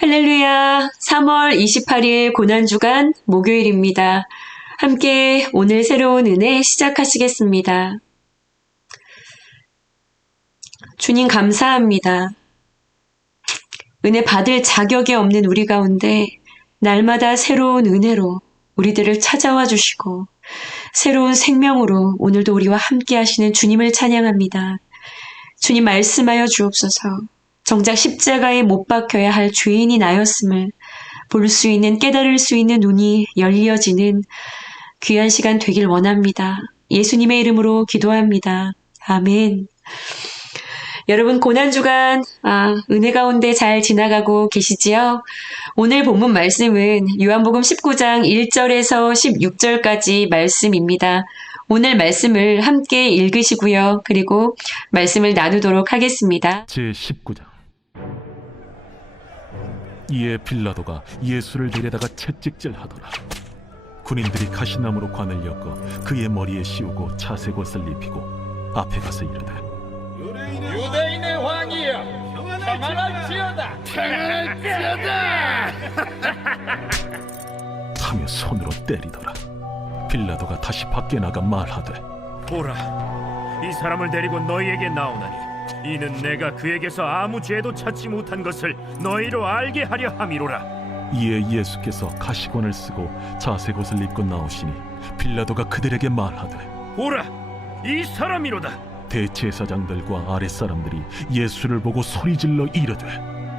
할렐루야. 3월 28일 고난주간 목요일입니다. 함께 오늘 새로운 은혜 시작하시겠습니다. 주님 감사합니다. 은혜 받을 자격이 없는 우리 가운데 날마다 새로운 은혜로 우리들을 찾아와 주시고 새로운 생명으로 오늘도 우리와 함께 하시는 주님을 찬양합니다. 주님 말씀하여 주옵소서. 정작 십자가에 못 박혀야 할 죄인이 나였음을 볼 수 있는, 깨달을 수 있는 눈이 열려지는 귀한 시간 되길 원합니다. 예수님의 이름으로 기도합니다. 아멘. 여러분 고난주간 은혜 가운데 잘 지나가고 계시지요? 오늘 본문 말씀은 요한복음 19장 1절에서 16절까지 말씀입니다. 오늘 말씀을 함께 읽으시고요. 그리고 말씀을 나누도록 하겠습니다. 제19장. 이에 빌라도가 예수를 데려다가 채찍질하더라. 군인들이 가시나무로 관을 엮어 그의 머리에 씌우고 차색옷을 입히고 앞에 가서 이르되 유대인의 왕이여 평안할지어다 하며 손으로 때리더라. 빌라도가 다시 밖에 나가 말하되 보라, 이 사람을 데리고 너희에게 나오나니 이는 내가 그에게서 아무 죄도 찾지 못한 것을 너희로 알게 하려 함이로라. 이에 예수께서 가시관을 쓰고 자색옷을 입고 나오시니 빌라도가 그들에게 말하되 보라, 이 사람이로다. 대제사장들과 아랫사람들이 예수를 보고 소리질러 이르되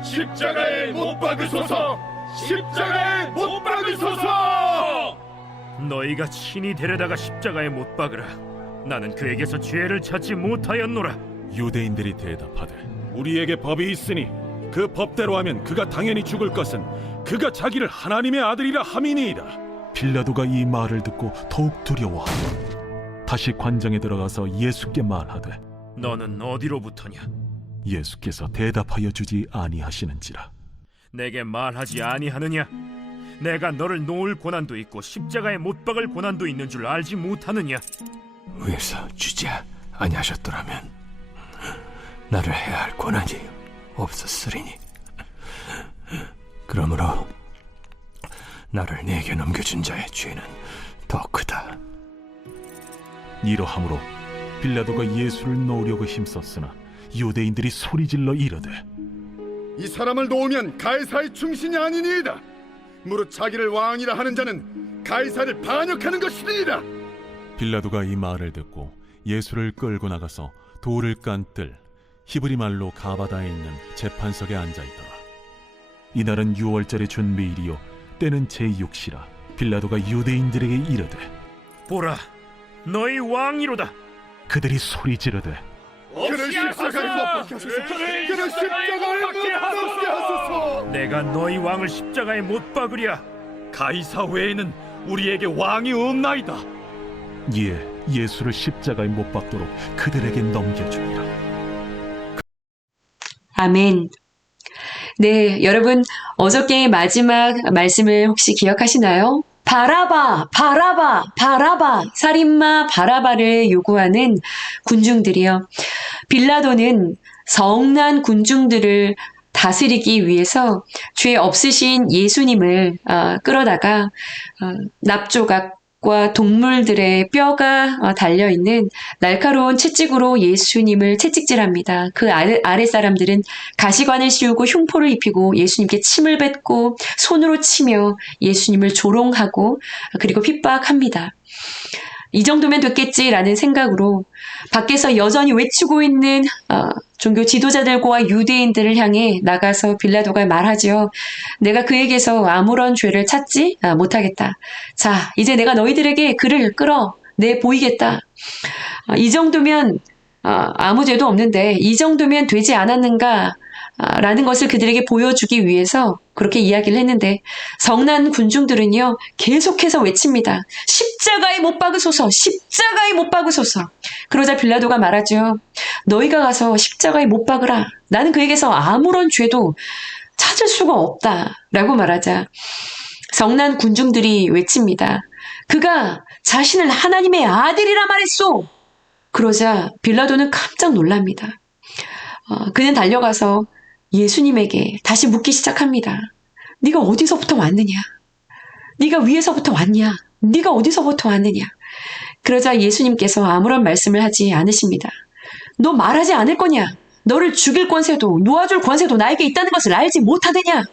십자가에 못 박으소서 십자가에 못 박으소서. 너희가 친히 데려다가 십자가에 못 박으라. 나는 그에게서 죄를 찾지 못하였노라. 유대인들이 대답하되 우리에게 법이 있으니 그 법대로 하면 그가 당연히 죽을 것은 그가 자기를 하나님의 아들이라 함이니이다. 빌라도가 이 말을 듣고 더욱 두려워하고 다시 관장에 들어가서 예수께 말하되 너는 어디로부터냐? 예수께서 대답하여 주지 아니하시는지라. 내게 말하지 아니하느냐? 내가 너를 놓을 고난도 있고 십자가에 못 박을 고난도 있는 줄 알지 못하느냐? 위에서 주지 아니하셨더라면 나를 해야 할 권한이 없었으리니 그러므로 나를 네게 넘겨준 자의 죄는 더 크다. 이러함으로 빌라도가 예수를 놓으려고 힘썼으나 유대인들이 소리질러 이르되 이 사람을 놓으면 가이사의 충신이 아니니이다. 무릇 자기를 왕이라 하는 자는 가이사를 반역하는 것이니이다. 빌라도가 이 말을 듣고 예수를 끌고 나가서 돌을 깐 뜰 히브리 말로 가바다에 있는 재판석에 앉아있더라. 이날은 유월절의 준비일이요 때는 제6시라. 빌라도가 유대인들에게 이르되 보라, 너희 왕이로다. 그들이 소리 지르되 그를 십자가에 못 박히소서. 그를 십자가에 못 박게 하소서. 내가 너희 왕을 십자가에 못 박으랴. 가이사 외에는 우리에게 왕이 없나이다. 이에 예수를 십자가에 못 박도록 그들에게 넘겨주니라. 아멘. 네, 여러분 어저께 마지막 말씀을 혹시 기억하시나요? 바라바, 바라바, 바라바, 살인마 바라바를 요구하는 군중들이요. 빌라도는 성난 군중들을 다스리기 위해서 죄 없으신 예수님을 끌어다가 납조각과 동물들의 뼈가 달려있는 날카로운 채찍으로 예수님을 채찍질합니다. 그 아래 사람들은 가시관을 씌우고 흉포를 입히고 예수님께 침을 뱉고 손으로 치며 예수님을 조롱하고 그리고 핍박합니다. 이 정도면 됐겠지라는 생각으로 밖에서 여전히 외치고 있는 종교 지도자들과 유대인들을 향해 나가서 빌라도가 말하죠. 내가 그에게서 아무런 죄를 찾지 못하겠다. 자, 이제 내가 너희들에게 그를 끌어내 보이겠다. 이 정도면 아무 죄도 없는데 이 정도면 되지 않았는가? 라는 것을 그들에게 보여주기 위해서 그렇게 이야기를 했는데 성난 군중들은요 계속해서 외칩니다. 십자가에 못 박으소서, 십자가에 못 박으소서. 그러자 빌라도가 말하죠. 너희가 가서 십자가에 못 박으라. 나는 그에게서 아무런 죄도 찾을 수가 없다. 라고 말하자 성난 군중들이 외칩니다. 그가 자신을 하나님의 아들이라 말했소. 그러자 빌라도는 깜짝 놀랍니다. 그는 달려가서 예수님에게 다시 묻기 시작합니다. 네가 어디서부터 왔느냐? 네가 위에서부터 왔냐? 네가 어디서부터 왔느냐? 그러자 예수님께서 아무런 말씀을 하지 않으십니다. 너 말하지 않을 거냐? 너를 죽일 권세도 놓아줄 권세도 나에게 있다는 것을 알지 못하느냐?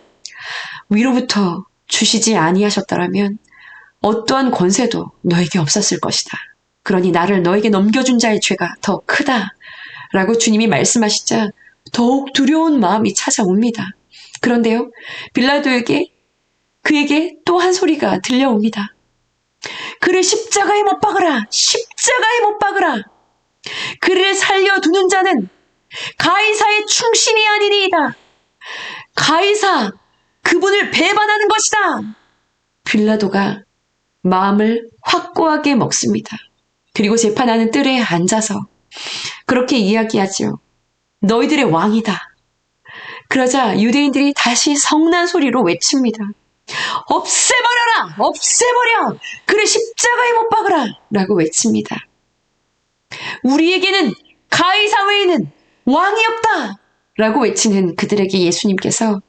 위로부터 주시지 아니하셨더라면 어떠한 권세도 너에게 없었을 것이다. 그러니 나를 너에게 넘겨준 자의 죄가 더 크다. 라고 주님이 말씀하시자 더욱 두려운 마음이 찾아옵니다. 그런데요, 빌라도에게 그에게 또 한 소리가 들려옵니다. 그를 십자가에 못 박으라! 십자가에 못 박으라! 그를 살려두는 자는 가이사의 충신이 아니니이다. 가이사, 그분을 배반하는 것이다. 빌라도가 마음을 확고하게 먹습니다. 그리고 재판하는 뜰에 앉아서 그렇게 이야기하죠. 너희들의 왕이다. 그러자 유대인들이 다시 성난 소리로 외칩니다. 없애버려라! 없애버려! 그를 십자가에 못 박으라! 라고 외칩니다. 우리에게는 가이사 외에는 왕이 없다! 라고 외치는 그들에게 예수님께서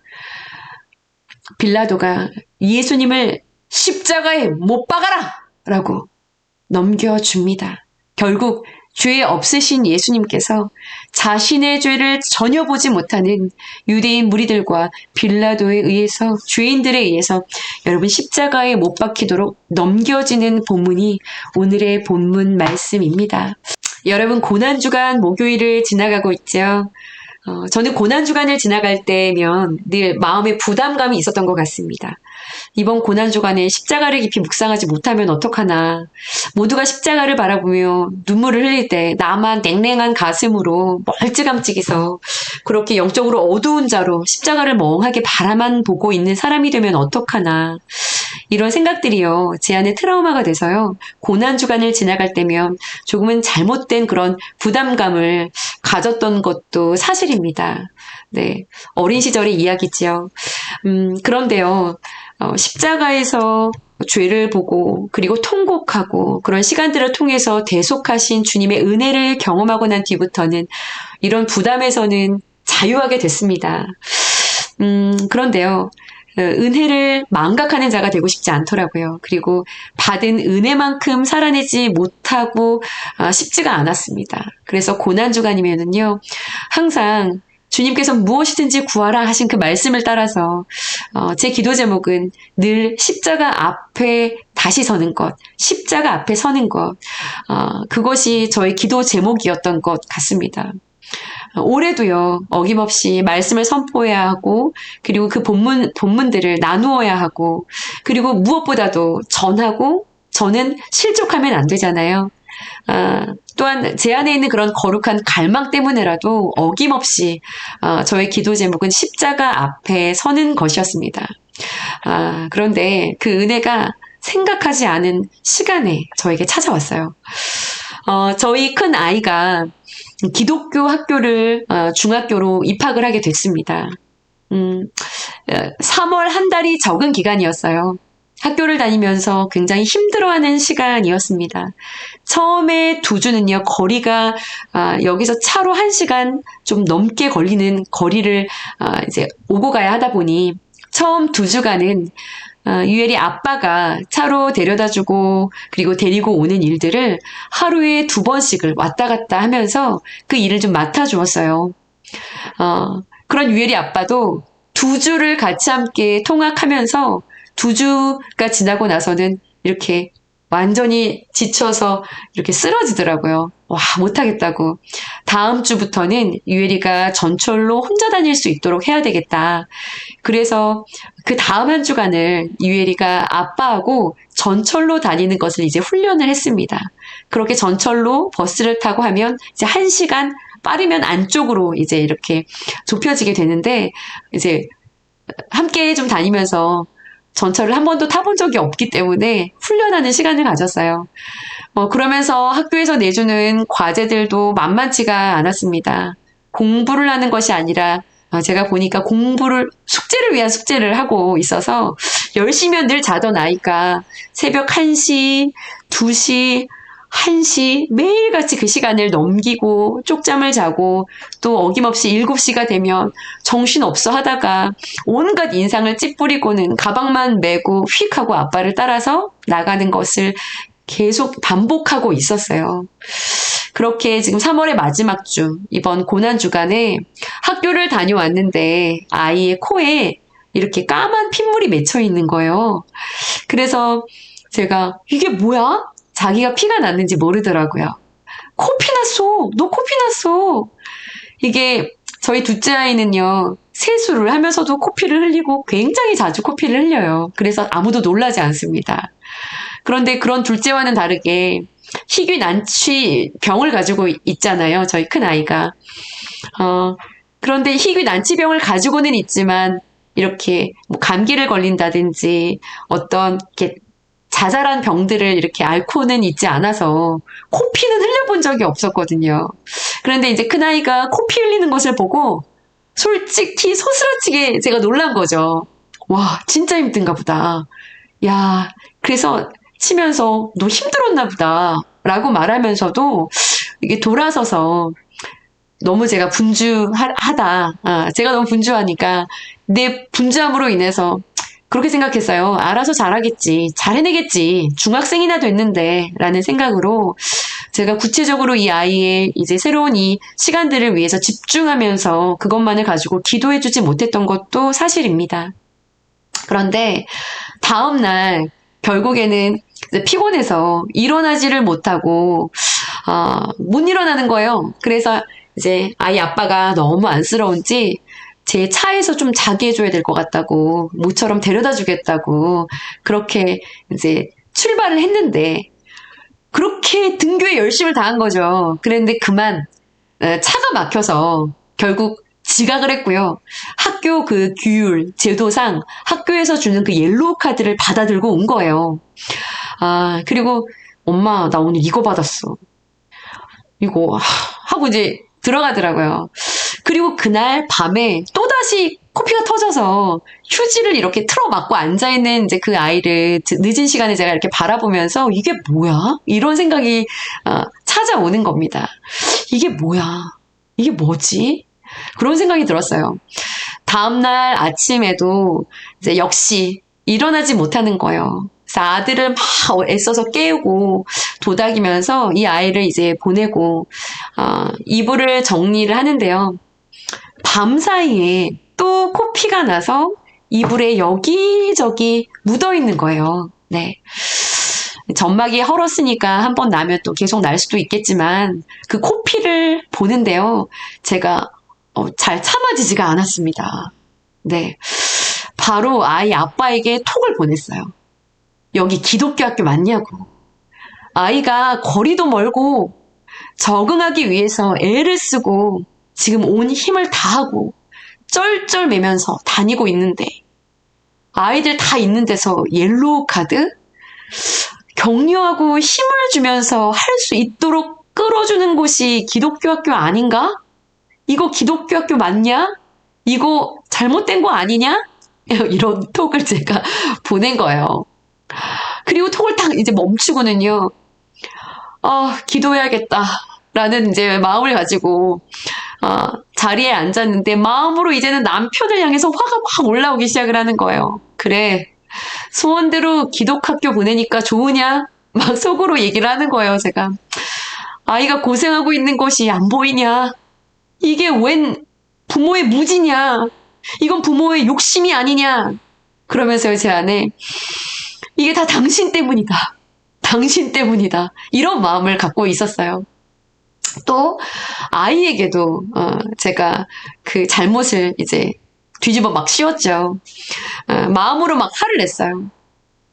빌라도가 예수님을 십자가에 못 박아라! 라고 넘겨줍니다. 결국 죄 없으신 예수님께서 자신의 죄를 전혀 보지 못하는 유대인 무리들과 빌라도에 의해서 죄인들에 의해서 여러분 십자가에 못 박히도록 넘겨지는 본문이 오늘의 본문 말씀입니다. 여러분 고난주간 목요일을 지나가고 있죠. 저는 고난주간을 지나갈 때면 늘 마음에 부담감이 있었던 것 같습니다. 이번 고난주간에 십자가를 깊이 묵상하지 못하면 어떡하나. 모두가 십자가를 바라보며 눈물을 흘릴 때 나만 냉랭한 가슴으로 멀찌감치해서 그렇게 영적으로 어두운 자로 십자가를 멍하게 바라만 보고 있는 사람이 되면 어떡하나. 이런 생각들이요, 제 안에 트라우마가 돼서요, 고난주간을 지나갈 때면 조금은 잘못된 그런 부담감을 가졌던 것도 사실입니다. 네, 어린 시절의 이야기지요. 그런데요, 십자가에서 죄를 보고 그리고 통곡하고 그런 시간들을 통해서 대속하신 주님의 은혜를 경험하고 난 뒤부터는 이런 부담에서는 자유하게 됐습니다. 그런데요, 은혜를 망각하는 자가 되고 싶지 않더라고요. 그리고 받은 은혜만큼 살아내지 못하고 싶지가 않았습니다. 그래서 고난주간이면은요, 항상 주님께서 무엇이든지 구하라 하신 그 말씀을 따라서 제 기도 제목은 늘 십자가 앞에 다시 서는 것, 십자가 앞에 서는 것, 그것이 저의 기도 제목이었던 것 같습니다. 올해도요, 어김없이 말씀을 선포해야 하고, 그리고 그 본문들을 나누어야 하고, 그리고 무엇보다도 전하고, 저는 실족하면 안 되잖아요. 또한 제 안에 있는 그런 거룩한 갈망 때문에라도 어김없이 저의 기도 제목은 십자가 앞에 서는 것이었습니다. 그런데 그 은혜가 생각하지 않은 시간에 저에게 찾아왔어요. 저희 큰 아이가 기독교 학교를 중학교로 입학을 하게 됐습니다. 3월 한 달이 적은 기간이었어요. 학교를 다니면서 굉장히 힘들어하는 시간이었습니다. 처음에 2주는요, 거리가 여기서 차로 1시간 좀 넘게 걸리는 거리를 이제 오고 가야 하다 보니 처음 2주간은 유엘이 아빠가 차로 데려다주고 그리고 데리고 오는 일들을 하루에 2번씩을 왔다 갔다 하면서 그 일을 좀 맡아주었어요. 그런 유엘이 아빠도 2주를 같이 함께 통학하면서 2주가 지나고 나서는 이렇게 완전히 지쳐서 이렇게 쓰러지더라고요. 와, 못하겠다고. 다음 주부터는 유엘이가 전철로 혼자 다닐 수 있도록 해야 되겠다. 그래서 그 다음 한 주간을 유엘이가 아빠하고 전철로 다니는 것을 이제 훈련을 했습니다. 그렇게 전철로 버스를 타고 하면 이제 1시간 빠르면 안쪽으로 이제 이렇게 좁혀지게 되는데, 이제 함께 좀 다니면서 전철을 한 번도 타본 적이 없기 때문에 훈련하는 시간을 가졌어요. 그러면서 학교에서 내주는 과제들도 만만치가 않았습니다. 공부를 하는 것이 아니라 제가 보니까 숙제를 위한 숙제를 하고 있어서 10시면 늘 자던 아이가 새벽 1시, 2시, 1시 매일같이 그 시간을 넘기고 쪽잠을 자고 또 어김없이 7시가 되면 정신없어 하다가 온갖 인상을 찌푸리고는 가방만 메고 휙 하고 아빠를 따라서 나가는 것을 계속 반복하고 있었어요. 그렇게 지금 3월의 마지막 주, 이번 고난주간에 학교를 다녀왔는데 아이의 코에 이렇게 까만 핏물이 맺혀 있는 거예요. 그래서 제가 이게 뭐야? 자기가 피가 났는지 모르더라고요. 코피 났어. 너 코피 났어. 이게 저희 둘째 아이는요. 세수를 하면서도 코피를 흘리고 굉장히 자주 코피를 흘려요. 그래서 아무도 놀라지 않습니다. 그런데 그런 둘째와는 다르게 희귀 난치 병을 가지고 있잖아요. 저희 큰 아이가. 그런데 희귀 난치병을 가지고는 있지만 이렇게 뭐 감기를 걸린다든지 어떤 이렇게 자잘한 병들을 이렇게 앓고는 있지 않아서 코피는 흘려본 적이 없었거든요. 그런데 이제 큰아이가 코피 흘리는 것을 보고 솔직히 소스라치게 제가 놀란 거죠. 와, 진짜 힘든가 보다. 야, 그래서 치면서 너 힘들었나 보다 라고 말하면서도 이게 돌아서서 너무 제가 분주하다. 제가 너무 분주하니까 내 분주함으로 인해서 그렇게 생각했어요. 알아서 잘하겠지. 잘 해내겠지. 중학생이나 됐는데 라는 생각으로 제가 구체적으로 이 아이의 이제 새로운 이 시간들을 위해서 집중하면서 그것만을 가지고 기도해주지 못했던 것도 사실입니다. 그런데 다음날 결국에는 이제 피곤해서 일어나지를 못하고 못 일어나는 거예요. 그래서 이제 아이 아빠가 너무 안쓰러운지 제 차에서 좀 자게 해줘야 될 것 같다고, 모처럼 데려다 주겠다고, 그렇게 이제 출발을 했는데, 그렇게 등교에 열심을 다한 거죠. 그랬는데 그만, 차가 막혀서 결국 지각을 했고요. 학교 그 규율, 제도상 학교에서 주는 그 옐로우 카드를 받아들고 온 거예요. 그리고 엄마, 나 오늘 이거 받았어. 이거, 하고 이제 들어가더라고요. 그리고 그날 밤에 또다시 코피가 터져서 휴지를 이렇게 틀어막고 앉아있는 이제 그 아이를 늦은 시간에 제가 이렇게 바라보면서 이게 뭐야? 이런 생각이 찾아오는 겁니다. 이게 뭐야? 이게 뭐지? 그런 생각이 들었어요. 다음날 아침에도 이제 역시 일어나지 못하는 거예요. 그래서 아들을 막 애써서 깨우고 도닥이면서 이 아이를 이제 보내고 이불을 정리를 하는데요. 밤 사이에 또 코피가 나서 이불에 여기저기 묻어 있는 거예요. 네. 점막이 헐었으니까 한 번 나면 또 계속 날 수도 있겠지만 그 코피를 보는데요. 제가 잘 참아지지가 않았습니다. 네. 바로 아이 아빠에게 톡을 보냈어요. 여기 기독교 학교 맞냐고. 아이가 거리도 멀고 적응하기 위해서 애를 쓰고 지금 온 힘을 다하고 쩔쩔매면서 다니고 있는데 아이들 다 있는 데서 옐로우 카드? 격려하고 힘을 주면서 할 수 있도록 끌어주는 곳이 기독교 학교 아닌가? 이거 기독교 학교 맞냐? 이거 잘못된 거 아니냐? 이런 톡을 제가 보낸 거예요. 그리고 톡을 딱 이제 멈추고는요. 기도해야겠다. 라는 이제 마음을 가지고 자리에 앉았는데 마음으로 이제는 남편을 향해서 화가 막 올라오기 시작을 하는 거예요. 그래, 소원대로 기독학교 보내니까 좋으냐? 막 속으로 얘기를 하는 거예요, 제가. 아이가 고생하고 있는 것이 안 보이냐? 이게 웬 부모의 무지냐? 이건 부모의 욕심이 아니냐? 그러면서 제 안에 이게 다 당신 때문이다. 당신 때문이다. 이런 마음을 갖고 있었어요. 또 아이에게도 제가 그 잘못을 이제 뒤집어 막 씌웠죠. 마음으로 막 화를 냈어요.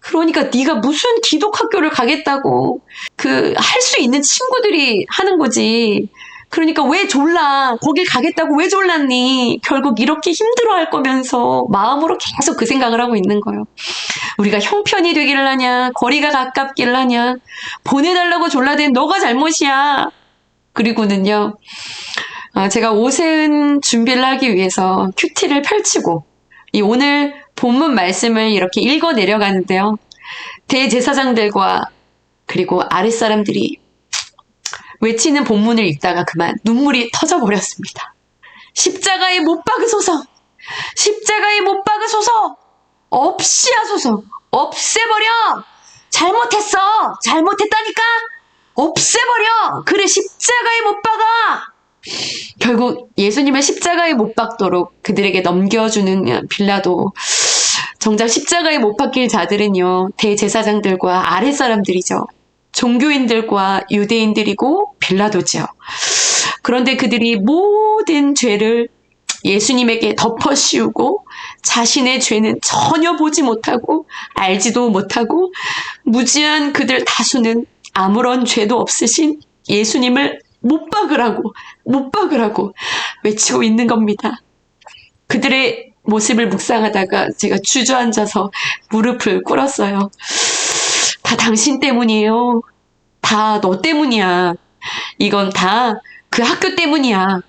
그러니까 네가 무슨 기독학교를 가겠다고 할 수 있는 친구들이 하는 거지. 그러니까 왜 졸라? 거길 가겠다고 왜 졸랐니? 결국 이렇게 힘들어할 거면서 마음으로 계속 그 생각을 하고 있는 거예요. 우리가 형편이 되기를 하냐? 거리가 가깝기를 하냐? 보내달라고 졸라댄 너가 잘못이야. 그리고는요. 제가 오세훈 준비를 하기 위해서 큐티를 펼치고 이 오늘 본문 말씀을 이렇게 읽어 내려가는데요. 대제사장들과 그리고 아랫사람들이 외치는 본문을 읽다가 그만 눈물이 터져버렸습니다. 십자가에 못 박으소서! 십자가에 못 박으소서! 없이 하소서! 없애버려! 잘못했어! 잘못했다니까! 없애버려! 그래, 십자가에 못 박아! 결국 예수님을 십자가에 못 박도록 그들에게 넘겨주는 빌라도. 정작 십자가에 못 박힐 자들은요, 대제사장들과 아랫사람들이죠. 종교인들과 유대인들이고 빌라도죠. 그런데 그들이 모든 죄를 예수님에게 덮어씌우고 자신의 죄는 전혀 보지 못하고 알지도 못하고 무지한 그들 다수는 아무런 죄도 없으신 예수님을 못 박으라고 외치고 있는 겁니다. 그들의 모습을 묵상하다가 제가 주저앉아서 무릎을 꿇었어요. 다 당신 때문이에요. 다 너 때문이야. 이건 다 그 학교 때문이야.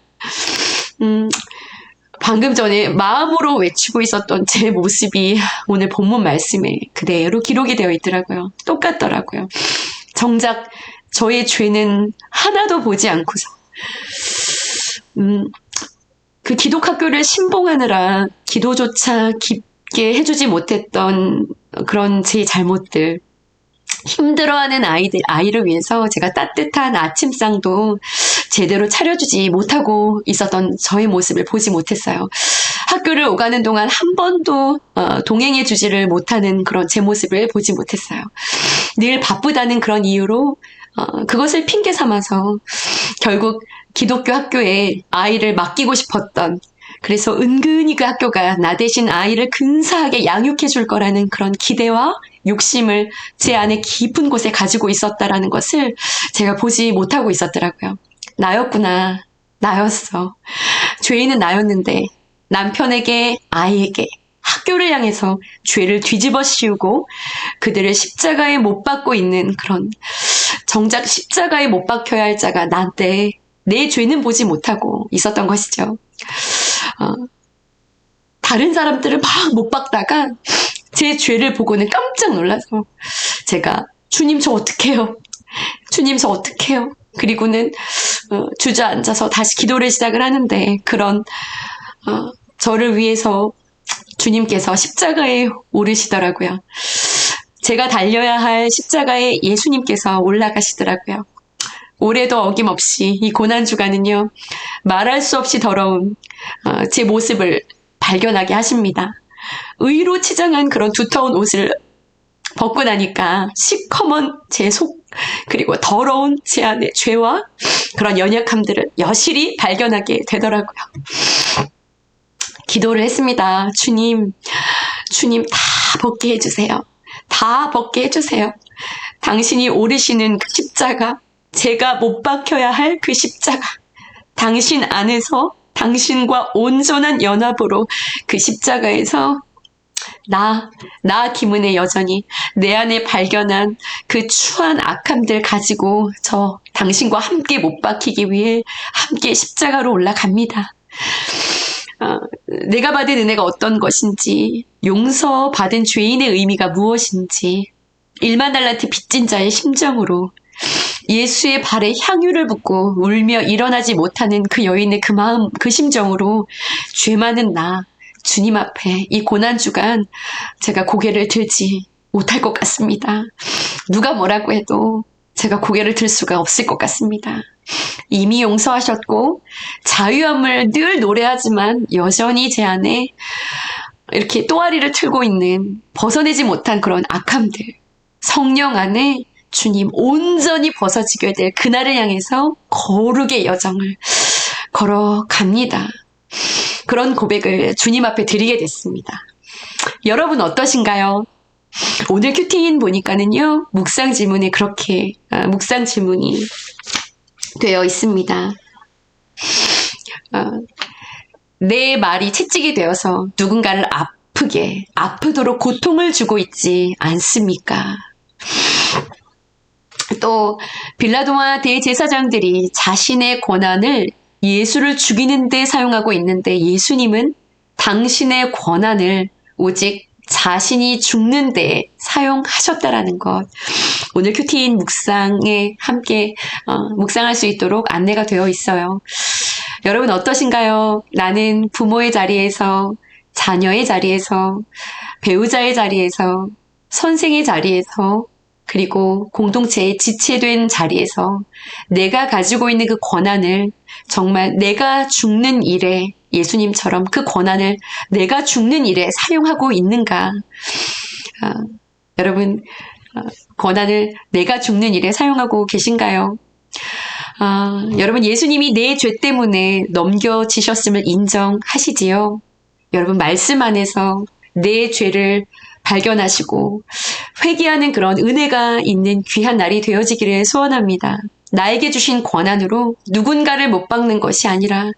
방금 전에 마음으로 외치고 있었던 제 모습이 오늘 본문 말씀에 그대로 기록이 되어 있더라고요. 똑같더라고요. 정작 저의 죄는 하나도 보지 않고서 그 기독학교를 신봉하느라 기도조차 깊게 해주지 못했던 그런 제 잘못들, 힘들어하는 아이를 위해서 제가 따뜻한 아침상도 제대로 차려주지 못하고 있었던 저의 모습을 보지 못했어요. 학교를 오가는 동안 한 번도 동행해주지를 못하는 그런 제 모습을 보지 못했어요. 늘 바쁘다는 그런 이유로 그것을 핑계 삼아서 결국 기독교 학교에 아이를 맡기고 싶었던, 그래서 은근히 그 학교가 나 대신 아이를 근사하게 양육해 줄 거라는 그런 기대와 욕심을 제 안에 깊은 곳에 가지고 있었다라는 것을 제가 보지 못하고 있었더라고요. 나였구나. 나였어. 죄인은 나였는데 남편에게, 아이에게, 학교를 향해서 죄를 뒤집어 씌우고 그들을 십자가에 못 박고 있는 그런, 정작 십자가에 못 박혀야 할 자가 나인데 내 죄는 보지 못하고 있었던 것이죠. 다른 사람들을 막 못 박다가 제 죄를 보고는 깜짝 놀라서 제가 주님 저 어떡해요? 주님 저 어떡해요? 그리고는 주저앉아서 다시 기도를 시작을 하는데 그런 저를 위해서 주님께서 십자가에 오르시더라고요. 제가 달려야 할 십자가에 예수님께서 올라가시더라고요. 올해도 어김없이 이 고난주간은요, 말할 수 없이 더러운 제 모습을 발견하게 하십니다. 의로 치장한 그런 두터운 옷을 벗고 나니까 시커먼 제 속, 그리고 더러운 제 안의 죄와 그런 연약함들을 여실히 발견하게 되더라고요. 기도를 했습니다. 주님 다 벗게 해주세요. 다 벗게 해주세요. 당신이 오르시는 그 십자가, 제가 못 박혀야 할 그 십자가, 당신 안에서 당신과 온전한 연합으로 그 십자가에서 나 김은혜 여전히 내 안에 발견한 그 추한 악함들 가지고 저 당신과 함께 못 박히기 위해 함께 십자가로 올라갑니다. 내가 받은 은혜가 어떤 것인지, 용서받은 죄인의 의미가 무엇인지, 1만 달란트 빚진 자의 심정으로 예수의 발에 향유를 붓고 울며 일어나지 못하는 그 여인의 그 마음, 그 심정으로 죄 많은 나 주님 앞에 이 고난주간 제가 고개를 들지 못할 것 같습니다. 누가 뭐라고 해도 제가 고개를 들 수가 없을 것 같습니다. 이미 용서하셨고 자유함을 늘 노래하지만 여전히 제 안에 이렇게 또아리를 틀고 있는, 벗어내지 못한 그런 악함들, 성령 안에 주님 온전히 벗어지게 될 그날을 향해서 거룩의 여정을 걸어갑니다. 그런 고백을 주님 앞에 드리게 됐습니다. 여러분 어떠신가요? 오늘 큐티인 보니까는요, 묵상 질문이 그렇게 묵상 질문이 되어 있습니다. 내 말이 채찍이 되어서 누군가를 아프도록 고통을 주고 있지 않습니까? 또 빌라도와 대제사장들이 자신의 권한을 예수를 죽이는 데 사용하고 있는데 예수님은 당신의 권한을 오직 자신이 죽는 데 사용하셨다라는 것. 오늘 큐티인 묵상에 함께 묵상할 수 있도록 안내가 되어 있어요. 여러분 어떠신가요? 나는 부모의 자리에서, 자녀의 자리에서, 배우자의 자리에서, 선생의 자리에서, 그리고 공동체의 지체된 자리에서 내가 가지고 있는 그 권한을 정말 내가 죽는 일에, 예수님처럼 그 권한을 내가 죽는 일에 사용하고 있는가? 여러분, 권한을 내가 죽는 일에 사용하고 계신가요? 여러분, 예수님이 내 죄 때문에 넘겨지셨음을 인정하시지요? 여러분, 말씀 안에서 내 죄를 발견하시고 회개하는 그런 은혜가 있는 귀한 날이 되어지기를 소원합니다. 나에게 주신 권한으로 누군가를 못 박는 것이 아니라,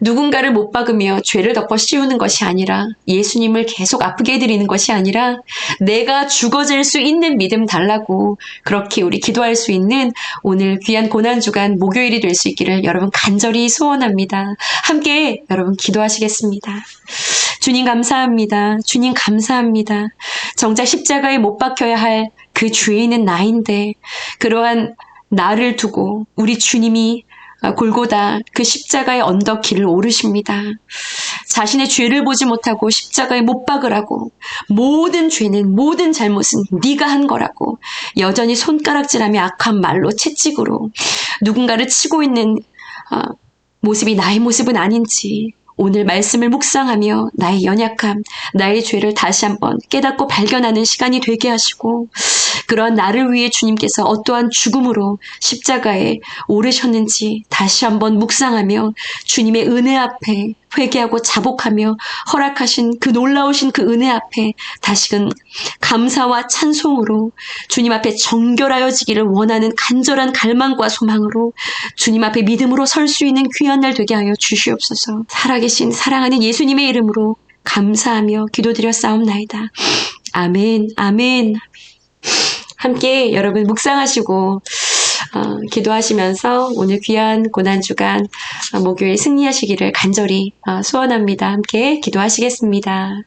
누군가를 못 박으며 죄를 덮어 씌우는 것이 아니라, 예수님을 계속 아프게 해드리는 것이 아니라 내가 죽어질 수 있는 믿음 달라고 그렇게 우리 기도할 수 있는 오늘 귀한 고난주간 목요일이 될 수 있기를 여러분 간절히 소원합니다. 함께 여러분 기도하시겠습니다. 주님 감사합니다. 주님 감사합니다. 정작 십자가에 못 박혀야 할 그 죄인은 나인데 그러한 나를 두고 우리 주님이 골고다 그 십자가의 언덕 길을 오르십니다. 자신의 죄를 보지 못하고 십자가에 못 박으라고, 모든 죄는, 모든 잘못은 네가 한 거라고 여전히 손가락질하며 악한 말로 채찍으로 누군가를 치고 있는 모습이 나의 모습은 아닌지 오늘 말씀을 묵상하며 나의 연약함, 나의 죄를 다시 한번 깨닫고 발견하는 시간이 되게 하시고, 그러한 나를 위해 주님께서 어떠한 죽음으로 십자가에 오르셨는지 다시 한번 묵상하며 주님의 은혜 앞에 회개하고 자복하며 허락하신 그 놀라우신 그 은혜 앞에 다시금 감사와 찬송으로 주님 앞에 정결하여지기를 원하는 간절한 갈망과 소망으로 주님 앞에 믿음으로 설 수 있는 귀한 날 되게 하여 주시옵소서. 살아계신 사랑하는 예수님의 이름으로 감사하며 기도드렸사옵나이다. 아멘, 아멘. 함께 여러분 묵상하시고 기도하시면서 오늘 귀한 고난주간 목요일 승리하시기를 간절히 소원합니다. 함께 기도하시겠습니다.